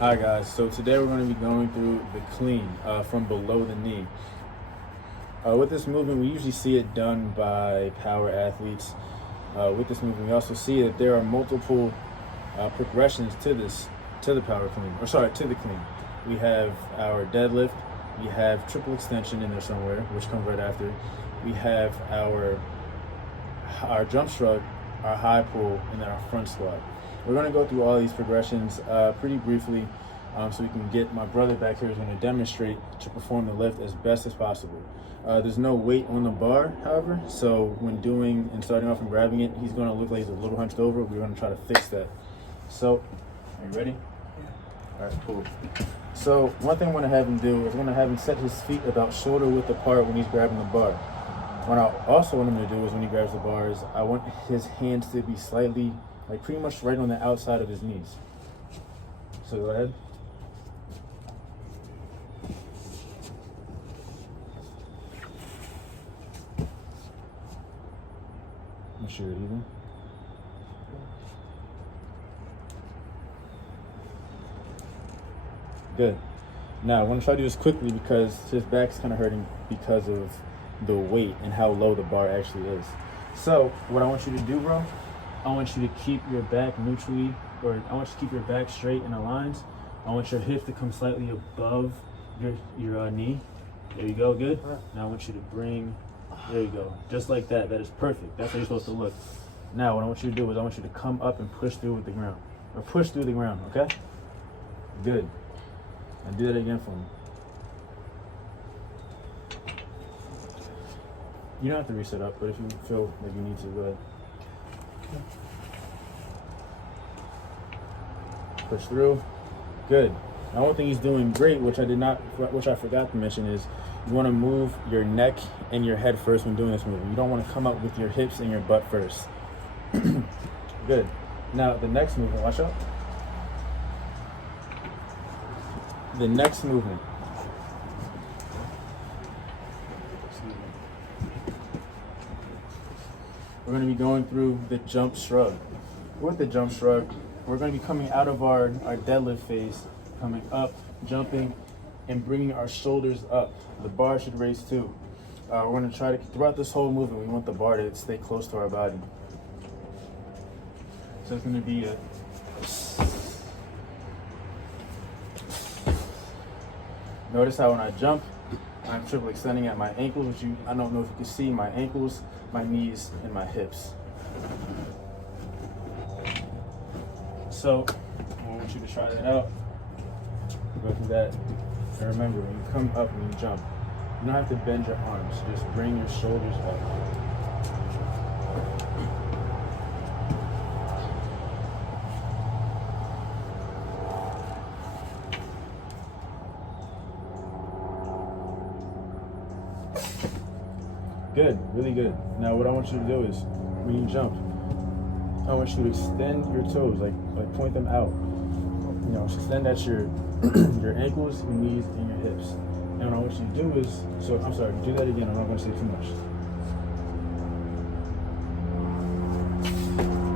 Hi guys, so today we're going to be going through the clean from below the knee. With this movement, we usually see it done by power athletes. With this movement, we also see that there are multiple progressions to the power clean, to the clean. We have our deadlift, we have triple extension in there somewhere, which comes right after. We have our jump shrug, our high pull, and then our front squat. We're going to go through all these progressions pretty briefly so we can get my brother back here who's going to demonstrate to perform the lift as best as possible. There's no weight on the bar, however, so when doing and starting off and grabbing it, he's going to look like he's a little hunched over. We're going to try to fix that. So, are you ready? Yeah. All right, cool. So one thing I want to have him do is I want to have him set his feet about shoulder width apart when he's grabbing the bar. What I also want him to do is when he grabs the bars, I want his hands to be slightly, like pretty much right on the outside of his knees. So go ahead. Make sure you're even. Good. Now I want to try to do this quickly because his back's kind of hurting because of the weight and how low the bar actually is. So what I want you to do, bro, I want you to keep your back neutrally, or I want you to keep your back straight and aligned. I want your hip to come slightly above your knee. There you go, good. Now I want you to bring, there you go, just like that. That is perfect. That's how you're supposed to look. Now what I want you to do is I want you to come up and push through with the ground, or push through the ground, okay? Good. And do that again for me. You don't have to reset up, but if you feel like you need to, go ahead. Push through. Good. Now one thing he's doing great, which I forgot to mention, is you want to move your neck and your head first when doing this movement. You don't want to come up with your hips and your butt first. Good. Now the next movement, watch out. The next movement. We're going to be going through the jump shrug. With the jump shrug, we're going to be coming out of our deadlift phase, coming up, jumping, and bringing our shoulders up. The bar should raise too. We're going to try to, throughout this whole movement, we want the bar to stay close to our body. So it's going to be a notice how when I jump, I'm triple extending at my ankles, which I don't know if you can see, my ankles, my knees, and my hips. So I want you to try that out. Go through that. And remember, when you come up and you jump, you don't have to bend your arms. Just bring your shoulders up. Good, really good. Now what I want you to do is, when you jump, I want you to extend your toes, like point them out. You know, extend at your your ankles, your knees, and your hips. And what I want you to do is, I'm sorry, do that again. I'm not going to say too much.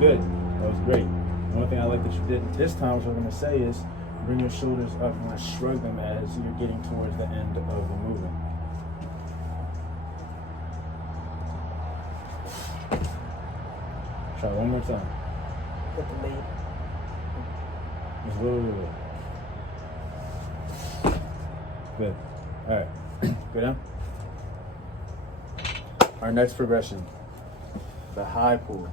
Good, that was great. The one thing I like that you did this time, what I'm going to say is, bring your shoulders up and shrug them as you're getting towards the end of the movement. Try one more time. With the lead. Just a little. Good. All right. Go down. Our next progression, the high pull.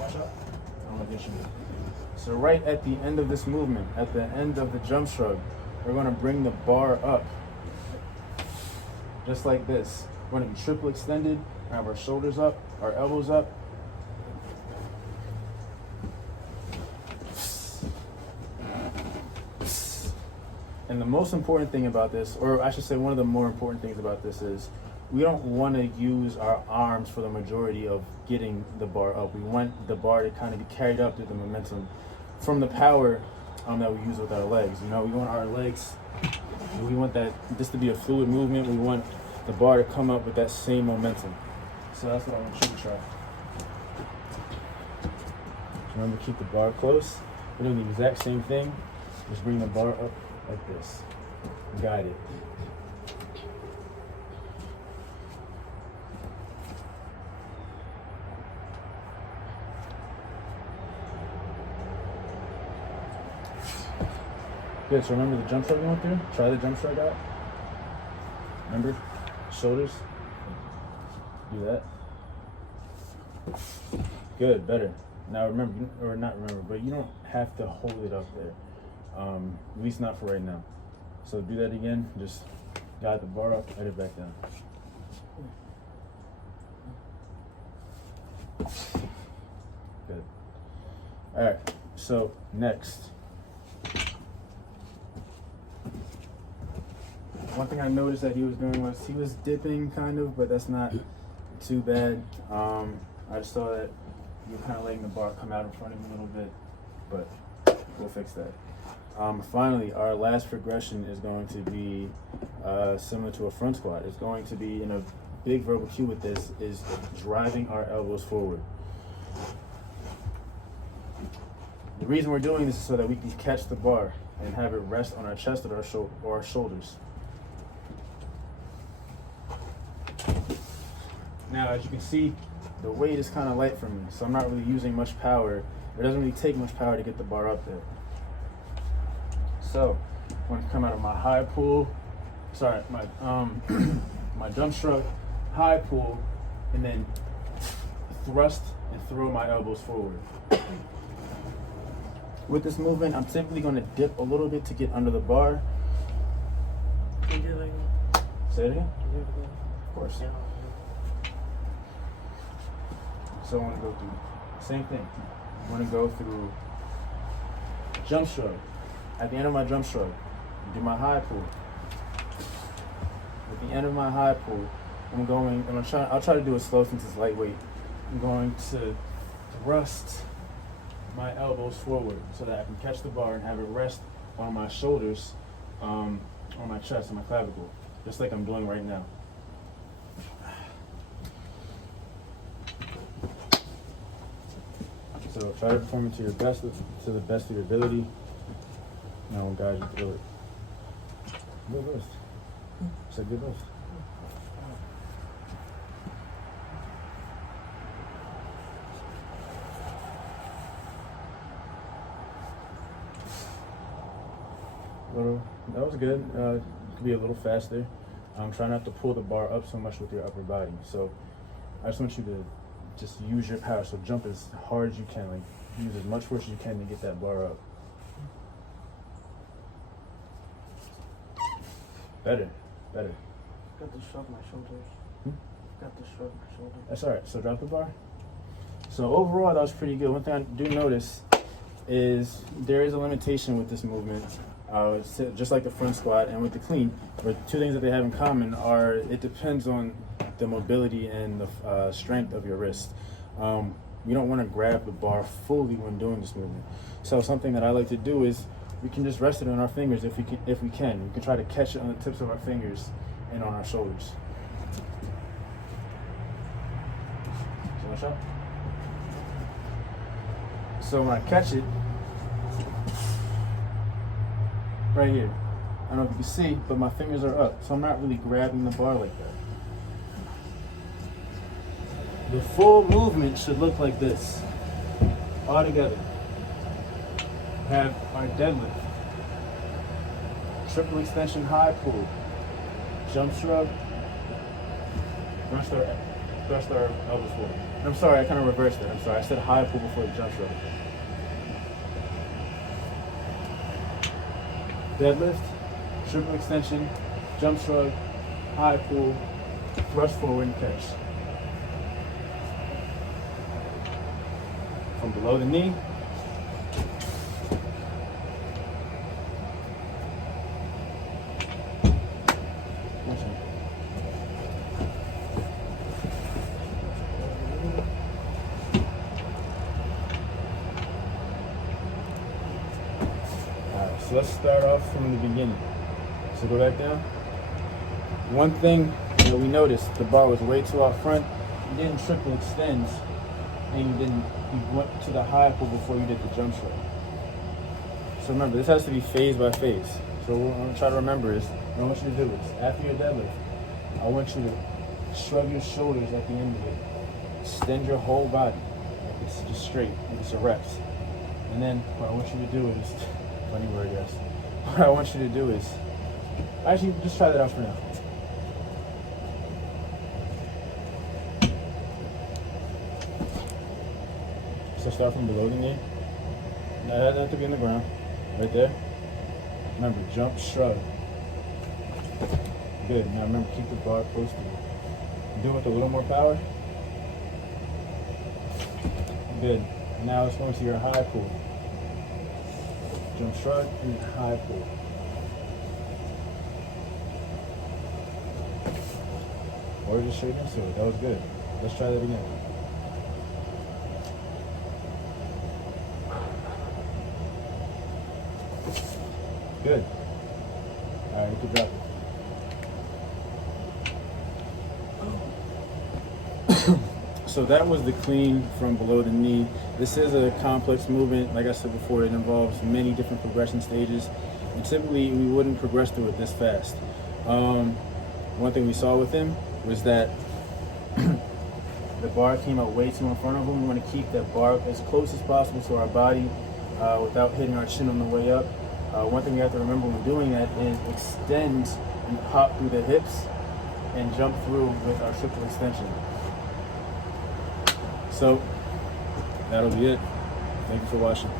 Watch out. I don't want to get you. So right at the end of this movement, at the end of the jump shrug, we're going to bring the bar up. Just like this. We're going to be triple extended, have our shoulders up, our elbows up. And the most important thing about this, or I should say one of the more important things about this, is we don't want to use our arms for the majority of getting the bar up. We want the bar to kind of be carried up through the momentum from the power that we use with our legs. You know, we want our legs, we want this to be a fluid movement. We want the bar to come up with that same momentum. So that's what I want you to try. Remember, keep the bar close. We're doing the exact same thing. Just bring the bar up like this. Guide it. Good, so remember the jump stroke we went through? Try the jump stroke out. Remember? Shoulders. Do that. Good, better. Now remember, or not remember, but you don't have to hold it up there. At least not for right now. So do that again. Just guide the bar up, head it back down. Good. All right, so next. One thing I noticed that he was doing was he was dipping kind of, but that's not too bad. I just saw that you're kind of letting the bar come out in front of him a little bit, but we'll fix that. Finally, our last progression is going to be similar to a front squat. It's going to be in a big verbal cue with this is driving our elbows forward. The reason we're doing this is so that we can catch the bar and have it rest on our chest or our shoulders. Now, as you can see, the weight is kind of light for me, so I'm not really using much power. It doesn't really take much power to get the bar up there. So, I'm going to come out of my high pull, my my jump stroke, high pull, and then thrust and throw my elbows forward. With this movement, I'm typically going to dip a little bit to get under the bar. Say it again? Of course. So I want to go through same thing. I want to go through jump stroke. At the end of my jump stroke, do my high pull. At the end of my high pull, I'll try to do it slow since it's lightweight. I'm going to thrust my elbows forward so that I can catch the bar and have it rest on my shoulders, on my chest, and my clavicle, just like I'm doing right now. So try to perform it to the best of your ability. And I will guide you through it. Good lift. It's a good lift. Well, that was good. Could be a little faster. Try not to pull the bar up so much with your upper body. So I just want you to just use your power. So jump as hard as you can. Like use as much force as you can to get that bar up. Better. Got to shrug my shoulders. Got to shrug my shoulders. That's all right. So drop the bar. So overall, that was pretty good. One thing I do notice is there is a limitation with this movement. Just like the front squat and with the clean, but two things that they have in common are it depends on the mobility and the strength of your wrist. You don't want to grab the bar fully when doing this movement. So something that I like to do is we can just rest it on our fingers if we can. We can try to catch it on the tips of our fingers and on our shoulders. So watch out. So when I catch it, right here, I don't know if you can see, but my fingers are up, so I'm not really grabbing the bar like that. The full movement should look like this, all together. Have our deadlift, triple extension high pull, jump shrug, thrust our elbows forward. I'm sorry, I kind of reversed it. I'm sorry, I said high pull before the jump shrug. Deadlift, triple extension, jump shrug, high pull, thrust forward and catch. From below the knee. So let's start off from the beginning. So go back down. One thing that we noticed, the bar was way too out front. You didn't triple extend, and you went to the high pull before you did the jump stroke. So remember, this has to be phase by phase. So what I'm gonna try to remember is, what I want you to do is, after your deadlift, I want you to shrug your shoulders at the end of it. Extend your whole body, like it's just straight, like it's erect. And then what I want you to do is, funny word, yes. What I want you to do is, actually, just try that out for now. So start from below the knee. Now that has to be on the ground, right there. Remember, jump, shrug. Good. Now remember, keep the bar close to you. Do it with a little more power. Good. Now let's go into your high pull. Jump, shrug, and high pull. Or just straight into it. That was good. Let's try that again. Good. All right, you can drop it. So that was the clean from below the knee. This is a complex movement. Like I said before, it involves many different progression stages. And typically, we wouldn't progress through it this fast. One thing we saw with him was that the bar came out way too in front of him. We want to keep that bar as close as possible to our body without hitting our chin on the way up. One thing you have to remember when doing that is extend and pop through the hips and jump through with our triple extension. So that'll be it. Thank you for watching.